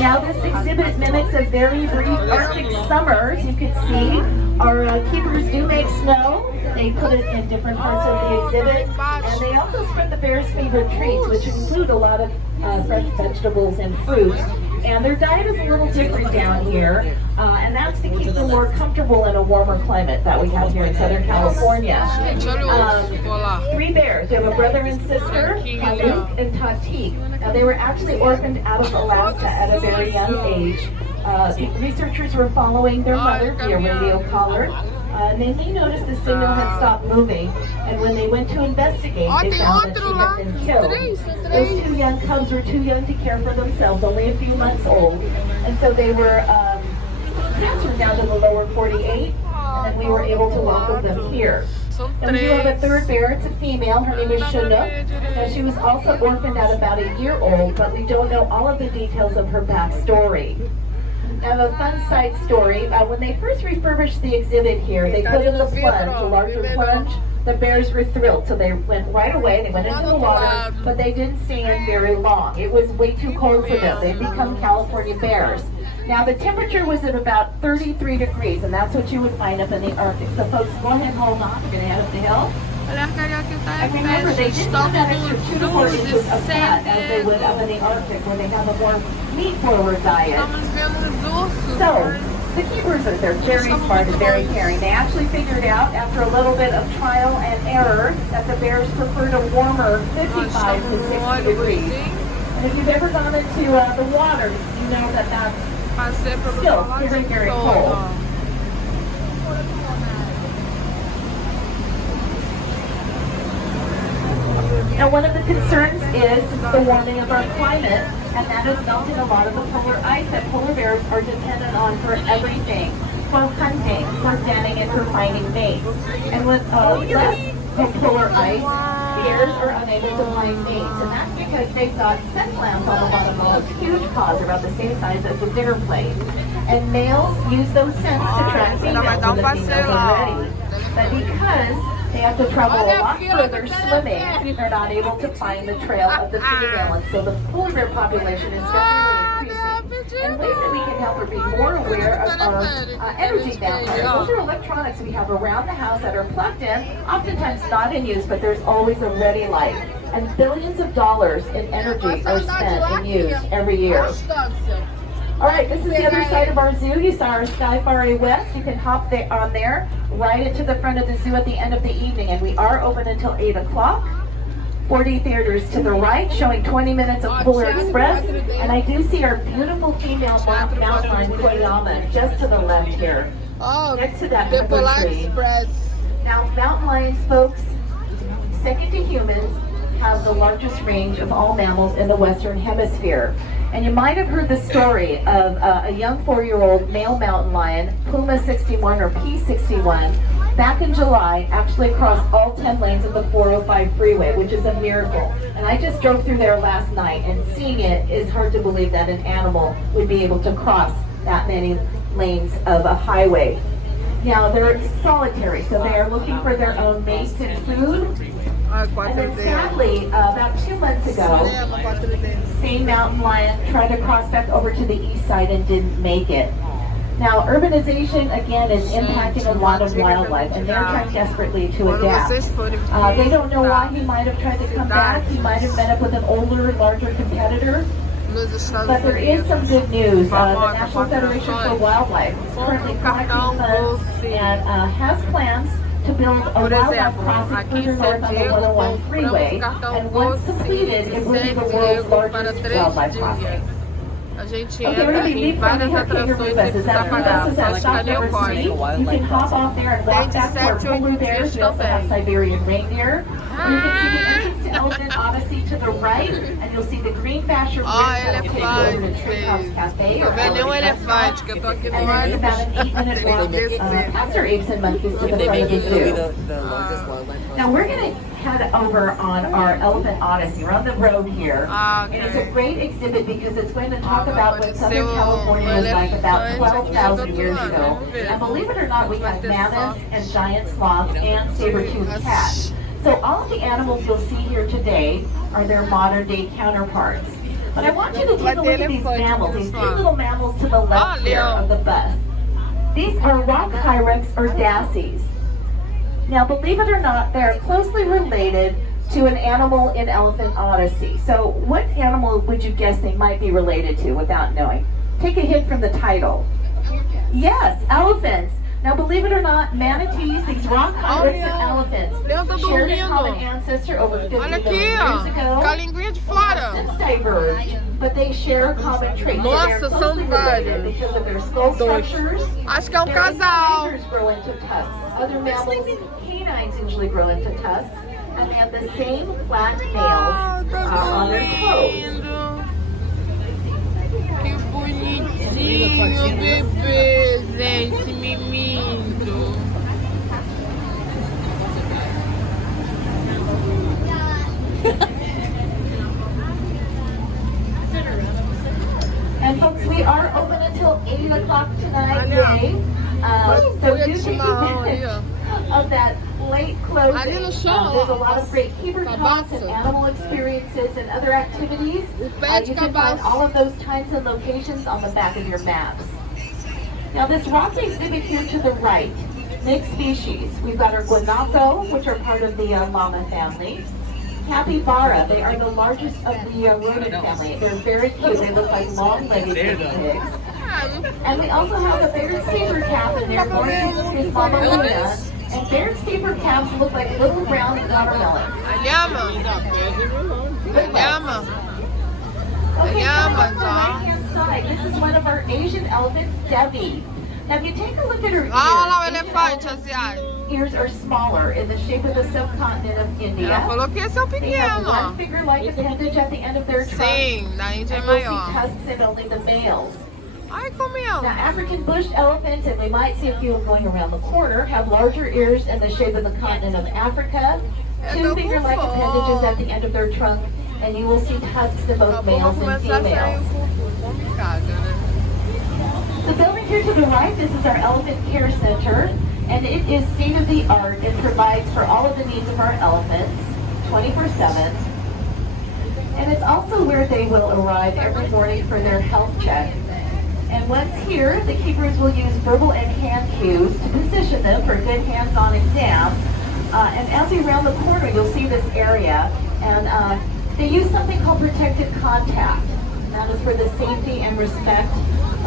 Now this exhibit mimics a very brief Arctic summer. As you can see, our keepers do make snow. They put it in different parts of the exhibit. And they also spread the bears' favorite treats, which include a lot of fresh vegetables and fruits. And their diet is a little different down here, and that's to keep them more comfortable in a warmer climate that we have here in Southern California. 3 bears. They have a brother and sister, Luke and Tatik. Now they were actually orphaned out of Alaska at a very young age. The researchers were following their mother via radio collar. And then they noticed the signal had stopped moving, and when they went to investigate, they found that she had been killed. Those 2 young cubs were too young to care for themselves, only a few months old, and so they were transferred down to the lower 48, and then we were able to welcome them here. And we do have a 3rd bear. It's a female. Her name is Chinook. Now she was also orphaned at about a year old, but we don't know all of the details of her backstory. Now, a fun side story, when they first refurbished the exhibit here, they put in the plunge, a larger plunge. The bears were thrilled, so they went right away. They went into the water, but they didn't stay in very long. It was way too cold for them. They've become California bears. Now, the temperature was at about 33 degrees, and that's what you would find up in the Arctic. So, folks, go ahead and hold on. We're going to head up the hill. And remember, they didn't have that extra 2 to 4 inches of fat as they would up in the Arctic, where they have a more meat-forward diet. So, the keepers are they're very smart and very caring. They actually figured out, after a little bit of trial and error, that the bears preferred a warmer 55 to 60 degrees. And if you've ever gone into the water, you know that that's still very, very cold. Now, one of the concerns is the warming of our climate, and that is melting a lot of the polar ice that polar bears are dependent on for everything, for hunting, for denning, and for finding mates. And with less polar ice, bears are unable to find mates, and that's because they've got scent glands on the bottom of those huge paws, about the same size as the dinner plate. And males use those scents to track females when the females are ready. But because they have to travel a lot further swimming, they're not able to find the trail of the female, and so the polar bear population is steadily increasing. And ways that we can help her be more aware of our energy vampires. Those are electronics we have around the house that are plugged in, oftentimes not in use, but there's always a ready light. And billions of dollars in energy are spent and used every year. All right, this is the other side of our zoo. You saw our Sky Safari West. You can hop on there right into the front of the zoo at the end of the evening, and we are open until 8 o'clock. 4D theaters to the right, showing 20 minutes of Polar Express, and I do see our beautiful female mountain lion Koyama just to the left here, next to that pepper tree. Now, mountain lions, folks, second to humans, have the largest range of all mammals in the Western Hemisphere. And you might have heard the story of a young 4-year-old male mountain lion, Puma 61 or P61, back in July, actually crossed all 10 lanes of the 405 freeway, which is a miracle. And I just drove through there last night, and seeing it is hard to believe that an animal would be able to cross that many lanes of a highway. Now, they're solitary, so they are looking for their own mates and food. And then sadly, about 2 months ago, same mountain lion tried to cross back over to the east side and didn't make it. Now, urbanization, again, is impacting a lot of wildlife, and they're trying desperately to adapt. They don't know why he might have tried to come back. He might have met up with an older, larger competitor. But there is some good news. The National Federation for Wildlife is currently collecting funds and has plans to build a wildlife crossing further north on the 101 freeway, and once completed, it will be the world's largest wildlife crossing. Okay, everybody, leave from the Hurricane Rufus. Is that Rufus at stop number 3? You can hop off there and walk back to our polar bears. We also have Siberian reindeer. And you can see the entrance to Elephant Odyssey to the right, and you'll see the green fascia bridge that will take you over to Treehouse Cafe. And then it's about an 8-minute walk past our apes and monkeys to the front of the zoo. Now we're going to head over on our Elephant Odyssey. We're on the road here. And it's a great exhibit because it's going to talk about what Southern California was like about 12,000 years ago. And believe it or not, we have mammoths and giant sloths and saber-toothed cats. So all of the animals you'll see here today are their modern day counterparts. But I want you to take a look at these mammals, these cute little mammals to the left here of the bust. These are rock hyrax or dassies. Now, believe it or not, they are closely related to an animal in Elephant Odyssey. So what animal would you guess they might be related to without knowing? Take a hint from the title. Yes, elephants. Now, believe it or not, manatees, these rock hyrax and elephants, shared a common ancestor over 50 million years ago. Since diverged, but they share common traits. Nossa, são vários. Because of their skull structures. Acho que é um casal. Grow into tusks. Other mammals, canines usually grow into tusks, and they have the same flat nails on their toes. Que bonitinho, bebê, gente, mimindo. And folks, we are open until 8 o'clock tonight today. So do take advantage of that late closing. There's a lot of great keeper talks and animal experiences and other activities. You can find all of those times and locations on the back of your maps. Now this rock exhibit here to the right, mixed species. We've got our guanaco, which are part of the llama family. Capybara, they are the largest of the rodent family. They're very cute. They look like long-legged pigs. And we also have a bear-steeper calf in there. Is Mama. And bear-steeper calves look like little round watermelons. Okay, on the right-hand side, this is one of our Asian elephants, Debbie. Now, if you take a look at her ears are smaller in the shape of the subcontinent of India. They have one finger-like appendage at the end of their trunk. And you'll see tusks in only the males. Now, African bush elephants, and we might see a few of them going around the corner, have larger ears in the shape of the continent of Africa, two finger-like appendages at the end of their trunk, and you will see tusks in both males and females. The building here to the right, this is our Elephant Care Center, and it is state-of-the-art. It provides for all of the needs of our elephants, 24/7. And it's also where they will arrive every morning for their health check. And once here, the keepers will use verbal and hand cues to position them for a good hands-on exam. And as you round the corner, you'll see this area, and they use something called protected contact. That is for the safety and respect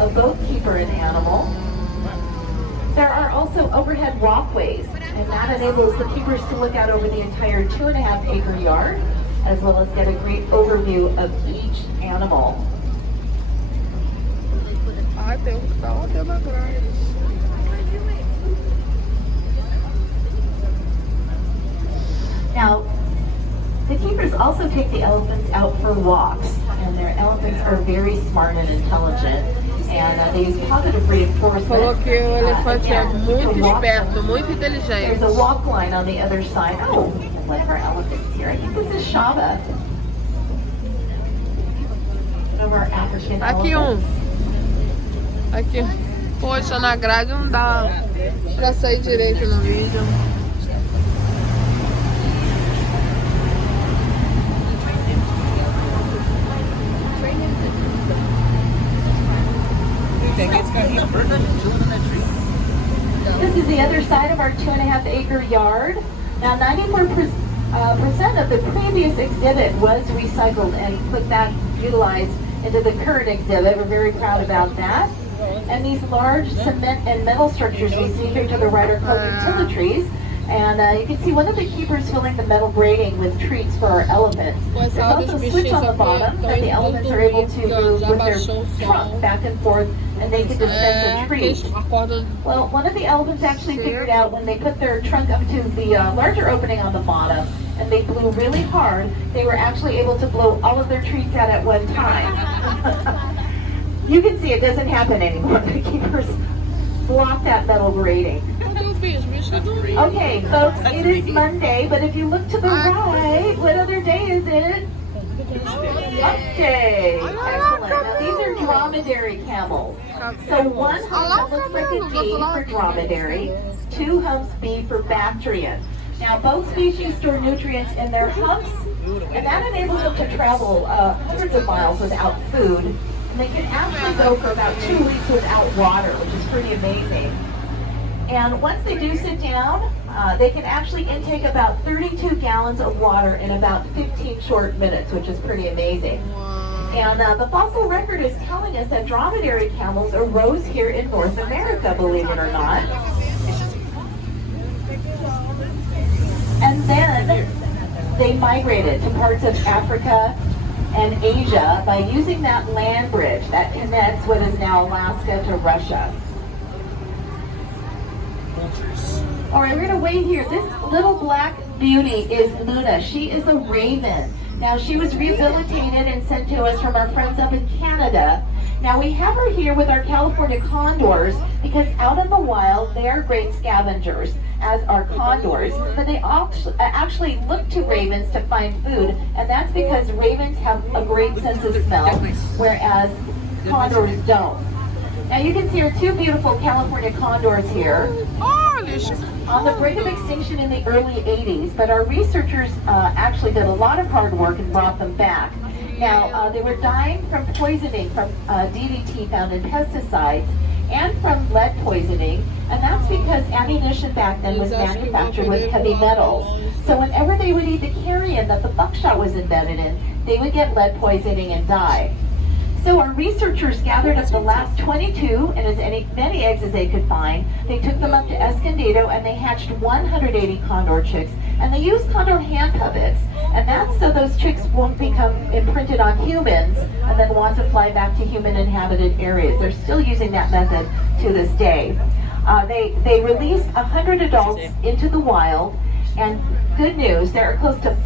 of both keeper and animal. There are also overhead walkways, and that enables the keepers to look out over the entire 2.5-acre yard, as well as get a great overview of each animal. Now, the keepers also take the elephants out for walks, and their elephants are very smart and intelligent, and they use positive reinforcement. Falou que o elefante é muito esperto, muito inteligente. There's a walk line on the other side. Oh, one of our elephants here. I think this is Shava. One of our African elephants. Aqui. Poxa, na grade não dá pra sair direito no vídeo. This is the other side of our 2.5-acre yard. Now, 94% of the previous exhibit was recycled and put that utilized into the current exhibit. We're very proud about that. And these large cement and metal structures we see here to the right are called utilitries. And you can see one of the keepers filling the metal grating with treats for our elephants. There's also a switch on the bottom that the elephants are able to move with their trunk back and forth, and they can dispense a treat. Well, one of the elephants actually figured out when they put their trunk up to the larger opening on the bottom, and they blew really hard, they were actually able to blow all of their treats out at one time. You can see it doesn't happen anymore. The keepers block that metal grating. Okay, folks, it is Monday, but if you look to the right, what other day is it? Monday. Excellent. Now, these are dromedary camels. So one hump looks like a D for dromedary, two humps B for Bactrian. Now, both species store nutrients in their humps And that enables them to travel hundreds of miles without food. And they can actually go for about 2 weeks without water, which is pretty amazing. And once they do sit down, they can actually intake about 32 gallons of water in about 15 short minutes, which is pretty amazing. And the fossil record is telling us that dromedary camels arose here in North America, believe it or not. And then they migrated to parts of Africa and Asia by using that land bridge that connects what is now Alaska to Russia. All right, we're gonna wait here. This little black beauty is Luna. She is a raven. Now, she was rehabilitated and sent to us from our friends up in Canada. Now, we have her here with our California condors because out in the wild, they are great scavengers, as are condors. But they actually look to ravens to find food, and that's because ravens have a great sense of smell, whereas condors don't. Now, you can see our two beautiful California condors here. On the brink of extinction in the early 80s, but our researchers actually did a lot of hard work and brought them back. Now, they were dying from poisoning from DDT found in pesticides and from lead poisoning, and that's because ammunition back then was manufactured with heavy metals. So whenever they would eat the carrion that the buckshot was embedded in, they would get lead poisoning and die. So our researchers gathered up the last 22 and as many eggs as they could find. They took them up to Escondido and they hatched 180 condor chicks. And they used condor hand puppets. And that's so those chicks won't become imprinted on humans and then want to fly back to human inhabited areas. They're still using that method to this day. They released 100 adults into the wild. And good news, there are close to 5